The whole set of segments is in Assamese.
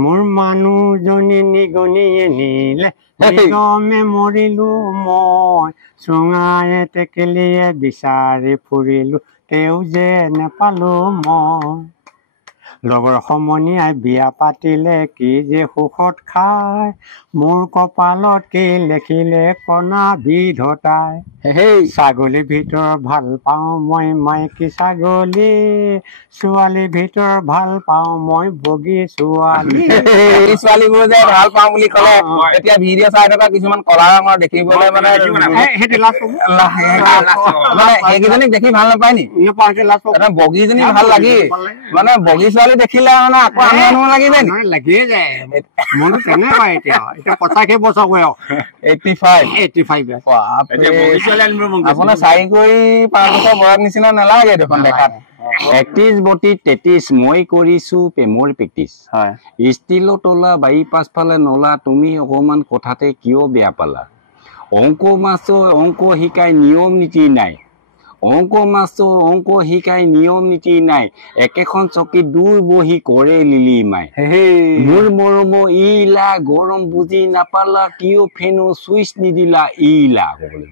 মোৰ মানুহজনী নিগনিয়ে নিলে নিগমে মৰিলো মই চুঙায়ে টেকেলিয়ে বিচাৰি ফুৰিলো তেও যে নেপালো মই লগৰ সমনীয়াই বিয়া পাতিলে কি যে সুখত খায় মোৰ কপালত কি লেখিলে কণা বিধতাই ছাগলীৰ ভিতৰত ভাল পাওঁ মই মাইকী ছাগলী ছোৱালীৰ ভিতৰত ভাল পাওঁ মই বগী ছোৱালী ছোৱালীবোৰ যে ভাল পাওঁ বুলি ক'লে এতিয়া ভিডিঅ' চাই থকা কিছুমান কলা ৰঙৰ দেখিবলৈ মানে সেইকেইজনীক দেখি ভাল নাপায় নি বগীজনী ভাল লাগি মানে বগী ছোৱালী দেখিলে মানে আকৌ আনো আনো লাগিবে লাগিয়ে যায় মনটো তেনেকুৱা এতিয়া 85 বছৰ বয়স 85 আপোনাৰ 4 কৰি 5 বছৰ বয়স নিচিনা নালাগে দেখোন দেখাত 31 বটি 33 মই কৰিছো প্ৰেমৰ প্ৰেক্টিচ হয় ষ্টিলৰ তলা বাই পাছফালে নলা তুমি অকমান কথাতে কিয় বেয়া পালা অংক মাছৰ অংক শিকাই নিয়ম নীতি নাই অংক মাছৰ অংক শিকাই নিয়ম নীতি নাই একেখন চকীত দুই বহি কৰে লিলি মাই মোৰ মৰম ইলা গৰম বুজি নাপালা কিয় ফেনো চুইচ নিদিলা ইলা ক'বলৈ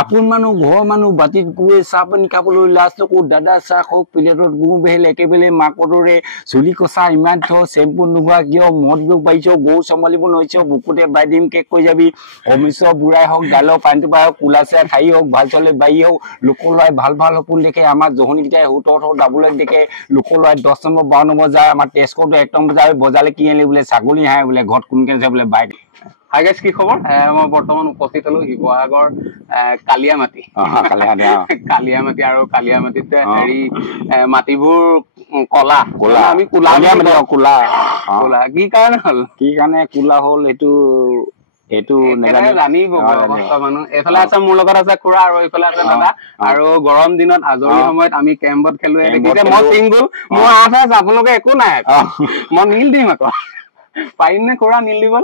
আপোন মানুহ ঘৰ মানুহ বাতিত গৈ চাহ পানী খাবলৈ লাজ নকৰো দাদা চাহ খাওক প্লেটত গু বেল একেবাৰে মাকতৰে চুলি কচা ইমান থ চেম্পু নোহোৱা কিয় মদ গৈ পাৰিছ গৰু চম্ভালিব নোৱাৰিছ বুকুতে বাই দিম কেক কৈ যাবি অমিশ্ৰ বুঢ়াই হওক গালৰ পানীটো পাই হওক কোলাচে ঠাই হওক ভাল চলে বাৰী হওক লোকৰ লৰাই ভাল ভাল সপোন দেখে আমাৰ জহনীকেইটাই হুতৰ ডাবলৈ দেখে লোকৰ লৰাই 10 নম্বৰ 12 নম্বৰ যায় আমাৰ তেজকৰটো 1 নম্বৰ যায় বজালে কি আনিলে বোলে ছাগলী হাঁহে বোলে ঘৰত কোন কেনে বোলে বাইক হাইগেছ কি খবৰ মই বৰ্তমান উপস্থিত হলো শিৱসাগৰ কালিয়ামাটি কালিয়ামাটি আৰু কালিয়ামাটিতে হেৰি মাটিবোৰ কলা আমি কোলা কি কাৰণে হ'ল কোলা হ'ল এইটো জানিব মানুহ এইফালে আছে মোৰ লগত আছে খুৰা আৰু এইফালে আছে দাদা আৰু গৰম দিনত আজৰি সময়ত আমি কেম্পত খেলো দেখিছে মই চিংগুল মোৰ 8 আছে আপোনালোকে একো নাই মই নীল দিম আকৌ পাৰিম নে খুৰা নীল দিব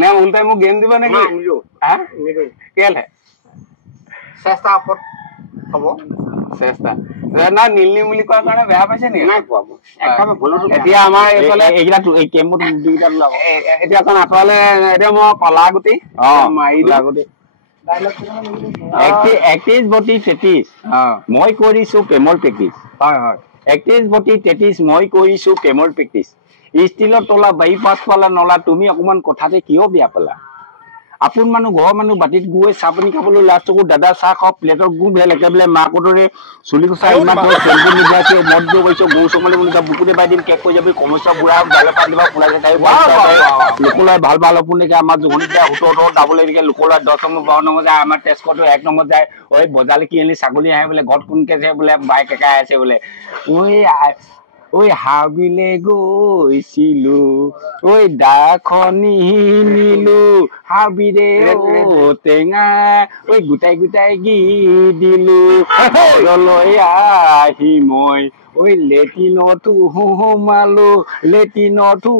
নে উল্টাই মোক গেম দিব নেকি কেলে চেষ্টা হ'ব চেষ্টা না নীল নিম বুলি কোৱাৰ কাৰণে বেয়া পাইছে নেকি নাই পোৱা এতিয়া আমাৰ এইফালে এতিয়া এখন আঁতৰালে এতিয়া মই কলা গুটি মাৰিলা গুটি 31 বটি 33 মই কৰিছো প্ৰেমৰ প্ৰেক্টিচ হয় হয় 31 বটি 33 মই কৰিছো প্ৰেমৰ প্ৰেক্টিচ ষ্টিলৰ তলা বাই পাছফালে নলা তুমি অকমান কথাতে কিয় বেয়া পালা আপোন মানুহ ঘৰ মানুহ বাতিত গৈ চাহ পানী খাবলৈ লাজ চকু দাদা চাহ খাওক প্লেটৰ গু ভেল একেবাৰে মাকতৰে চুলি কচা ইমান চেম্পু নিদিয়াকে মদ গৈ গৈছ গৰু চম্ভালিব নোৱাৰিছ বুকুতে বাই দিম কেক কৈ যাবি সমস্যা বুঢ়া গালে পাত দিবা কোলাকে তাই লোকলৈ ভাল ভাল সপোন দেখে আমাৰ জহনীকেইটাই হুতৰ ডাবলৈ দেখে লোকলৈ 10 নম্বৰ 12 নম্বৰ যায় আমাৰ তেজকৰটো 1 নম্বৰ যায় ঐ বজালে কি আনিলি ছাগলী আহে বোলে ঘৰত কোন কেছে বোলে বাইক একাই আছে বোলে ঐ হাবিলে গৈছিলো ঐ দাখনি নিলো হাবিৰে টেঙা ঐ গোটাই গোটাই গি দিলো ঘৰলৈ আহি মই ঐ লেটিনতো সোমালো লেটিনতো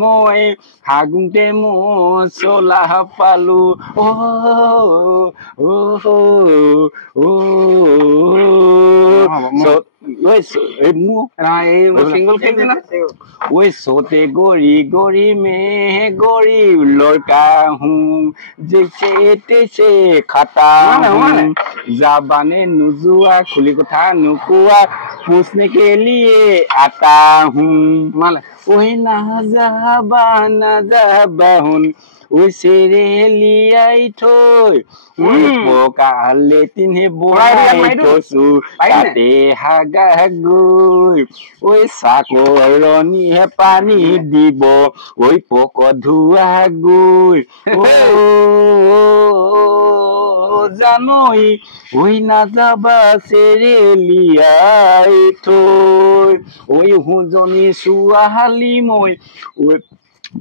মই হাগুতে মছলা পালো सोते गोरी गोरी में गोरी लड़का हूँ जैसे तैसे खाता हूँ जाबाने नुजुआ खुली कथा नुकुआ पूछने के लिए आता हूँ वही ना जाबा हूँ उसेरे लियाई थोय পকালে তিনি বৰাই থৈছো তাতে হাগা গৈ ঐ চাকৰণীহে পানী দিব ঐ পক ধুৱা গৈ জানৈ ঐ নাযাবা চেৰেলিয়াই থৈ ঐ হুজনী ছোৱালী মই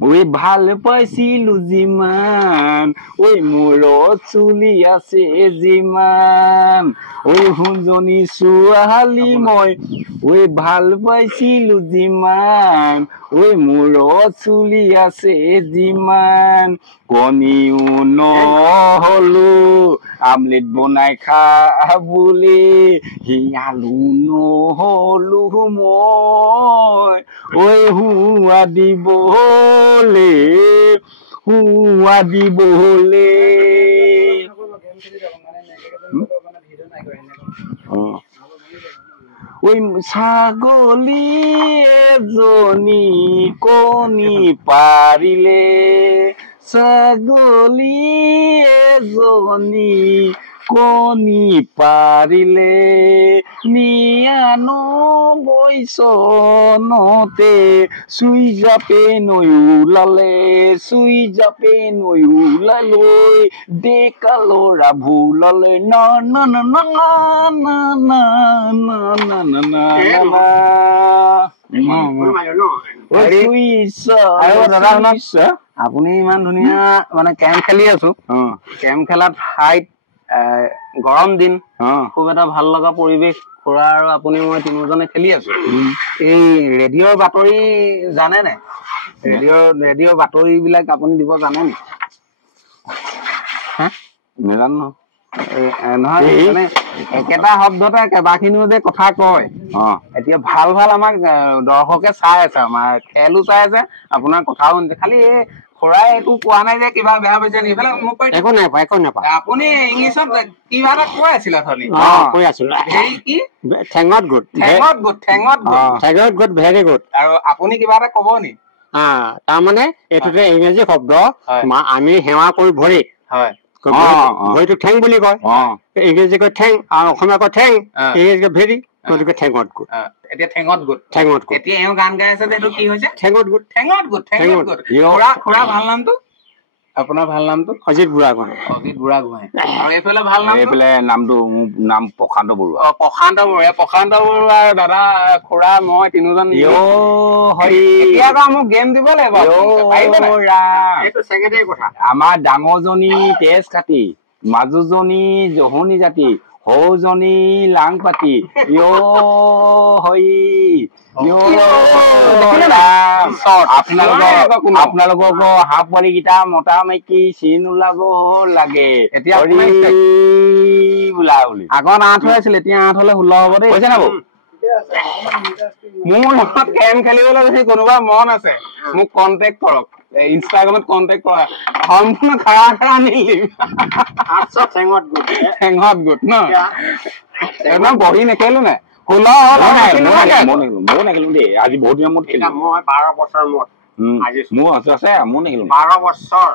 ঐ ভাল পাইছিলো যিমান ঐ মূৰত চুলি আছে যিমান ঐ সুজনী ছোৱালী মই ঐ ভাল পাইছিলো যিমান ঐ মূৰত চুলি আছে যিমান কণীও নহলো আমলেট বনাই খা বুলি হিয়ালো নহলো মই ঐ হুৱা দিবলে ঐ ছাগলী এজনী কণী পাৰিলে ছাগলী এজনী কণী পাৰিলে ৯৯ চনতে চুই জাপে নৈ ওলালৈ ডেকা ল'ৰা ভুললে না না না না না না না না না না আপুনি ইমান ধুনীয়া মানে কেম খেলি আছো কেম খেলাত ঠাইত গৰম দিন খুব এটা ভাল লগা পৰিৱেশ খুৰা আৰু আপুনি মই তিনিজনে খেলি আছো এই ৰেডিঅ'ৰ বাতৰি জানে নাই ৰেডিঅ'ৰ বাতৰি বিলাক আপুনি দিব জানে নি নাজানো নহয় মানে একেটা শব্দতে কেইবাখিনিও যে কথা কয় এতিয়া ভাল ভাল আমাক দৰ্শকে চাই আছে আমাৰ খেলো চাই আছে আপোনাৰ কথাও শুনিছে খালি এই খুৰাই একো কোৱা নাই যে কিবা বেয়া পাইছে নি এইফালে মোক একো নাপায় আপুনি ইংলিছত কিবা এটা কৈ আছিলে অথনি কৈ আছিলো কি ঠেঙত গুড ভেৰি গুড আৰু আপুনি কিবা এটা কব নি তাৰমানে এইটোতে ইংৰাজী শব্দ আমি সেৱা কৰি ভৰি হয় ভৰিটো ঠেং বুলি কয় ইংৰাজী কয় ঠেং আৰু অসমীয়া কয় ঠেং ইংৰাজী ভেৰি গতিকে ঠেঙত গুড এতিয়া ঠেঙত গুড এতিয়া এওঁ গান গাই আছে যে এইটো কি হৈছে ঠেঙত গুড খুৰা ভাল নামটো আপোনাৰ ভাল নামটো অজিত বুঢ়াগোহাঁই আৰু এইফালে ভাল নাম এইফালে নামটো মোৰ নাম প্ৰশান্ত বৰুৱা প্ৰশান্ত বৰুৱা দাদা খুৰা মই তিনিজন এতিয়া মোক গেম দিব লাগিব আমাৰ ডাঙৰজনী তেজ কাটি মাজুজনী জহনী জাতি সৰুজনী লাং পাতি আপোনালোকৰ হাঁহ পোৱালি কেইটা মতা মাইকী চিন ওলাব লাগে এতিয়া আগত ৮ হৈ আছিল এতিয়া ৮ হলে 16 হব দেই কৈছে না বৌ মোৰ লগত গেম খেলিবলৈ যদি কোনোবা মন আছে মোক কণ্টেক্ট কৰক ইনষ্টাগ্ৰামত কণ্টেক্ট কৰা সম্পূৰ্ণ খাৰা নিলিম ঠেঙত গুড ন একদম বহি নেখেলো নাই 16 ময়ো নেখেলো দেই আজি বহুত দিনৰ মূৰত খেলিম মই 12 বছৰ মূৰত মোৰ আছে ময়ো নেখেলো 12 বছৰ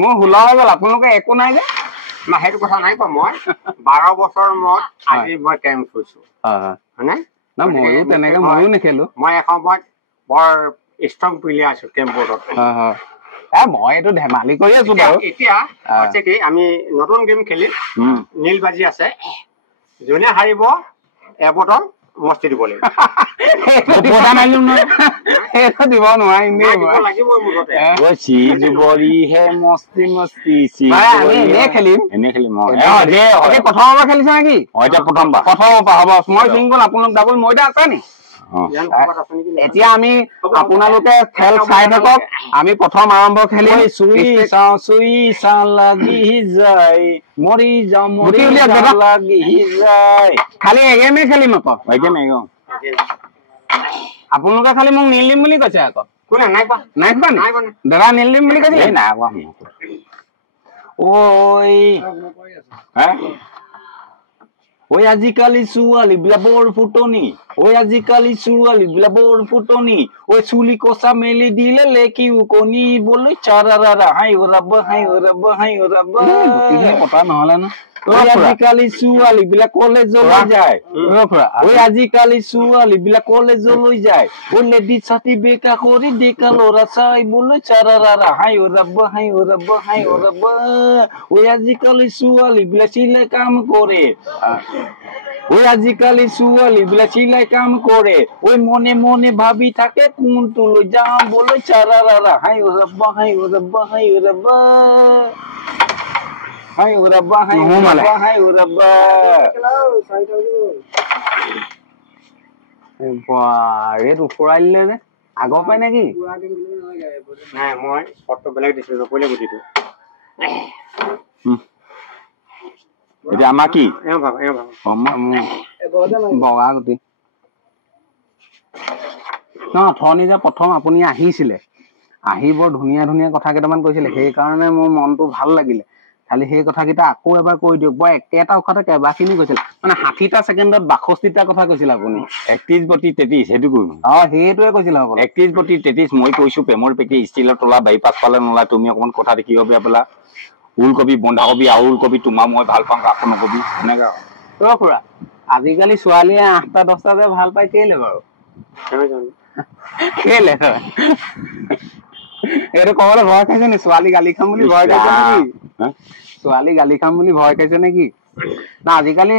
মোৰ 16 হৈ গ'ল আপোনালোকে একো নাই যে না সেইটো কথা নাই কোৱা মই 12 বছৰ মূৰত আজি মই কেম্প কৰিছো হয়নে না ময়ো তেনেকে ময়ো নেখেলো মই এসময়ত বৰ ষ্ট্ৰং প্লেয়াৰ আছো কেম্পবোৰ্ডত মই এইটো ধেমালি কৰি আছো বাৰু এতিয়া হৈছে কি আমি নতুন গেম খেলিম নীল বাজি আছে যোনে হাৰিব এবটল মস্তি দিব লাগিব দিব নোৱাৰিম খেলিম প্ৰথমবাৰ খেলিছে নেকি প্ৰথমবাৰ হ'ব মই চিংগল আপোনালোক ডাবল মইদা আছে নি এতিয়া আমি আপোনালোকে খেল চাই থাকক আমি প্ৰথম আৰম্ভ খেলিম চুই চাওঁ লাগি যায় মৰি যাওঁ লাগি যায় খালি এগেমে খেলিম আকৌ আপোনালোকে খালি মোক নীল দিম বুলি কৈছে আকৌ কোনে নাই কোৱা দাদা নীল দিম বুলি কৈছে নাই কোৱা ঐ আজিকালি ছোৱালী বিলাক বৰ ফুটনি ঐ চুলি কচা মেলি দিলে লেকিও কণিবলৈ চাৰাৰা হাই ৰাব কথা নহলে ন আজিকালি ছোৱালী বিলাক কলেজলৈ যায় আজিকালি ছোৱালী বিলাক কলেজলৈ যায় লেডি ছাতি বেকা কৰি ডেকা ল'ৰা চাইবলৈ চাৰাৰা হাই ৰাব আজিকালি ছোৱালী বিলাক চিলাই কাম কৰে ওই আজিকালি ছোৱালীবিলাক চিলাই কাম কৰে ওই মনে মনে ভাবি থাকে কোনটো লৈ যাম বলে চাৰাৰা হাই ওৰাব্বা হাই ওৰাব্বা হাই ওৰাব্বা হাই ওৰাব্বা হাই ওৰাব্বা হাই ওৰাব্বা ৰেট উফৰাই দিলে যে আগৰ পাই নেকি নাই মই ফটো বেলেগ দিছিলো নকৰিলে গুটিটো এতিয়া আমাৰ কি বগা গুটি ন অথনি যে প্ৰথম আপুনি আহিছিলে আহি বৰ ধুনীয়া ধুনীয়া কথা কেইটামান কৈছিলে সেইকাৰণে মোৰ মনটো ভাল লাগিলে খালি সেই কথাকেইটা আকৌ এবাৰ কৈ দিয়ক বৰ একেটা কথাতে কেইবাখিনি কৈছিল মানে 60টা ছেকেণ্ডত 62টা কথা কৈছিল আপুনি 31/33 সেইটো কৰো সেইটোৱে কৈছিল হ'ব 31/33 মই কৈছো প্ৰেমৰ প্ৰেক্টিছ ষ্টিলৰ তলা বাই পাছফালে নলা তুমি অকমান কথা দেখি হ'ব পেলা ওলকবি বন্ধাকবি আৰু ওলকবি তোমাৰ মই ভাল পাওঁ কাকো নকবি এনেকা খুৰা আজিকালি ছোৱালীয়ে 8টা 10টা যে ভাল পাই কেলে বাৰু কেলে এইটো কবলৈ ভয় খাইছে নি ছোৱালী গালি খাম বুলি ভয় খাইছে নেকি ছোৱালী গালি খাম বুলি ভয় খাইছে নেকি না আজিকালি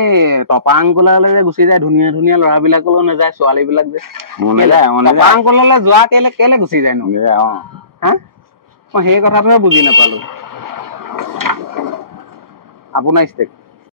টপা আংকুলালে যে গুচি যায় ধুনীয়া ধুনীয়া ল'ৰাবিলাকলৈ নাযায় ছোৱালীবিলাক যে টপা আংকুলালে যোৱা কেলে গুচি যায় নো হা মই সেই কথাটোহে বুজি নাপালো আপোনাৰ ষ্টেক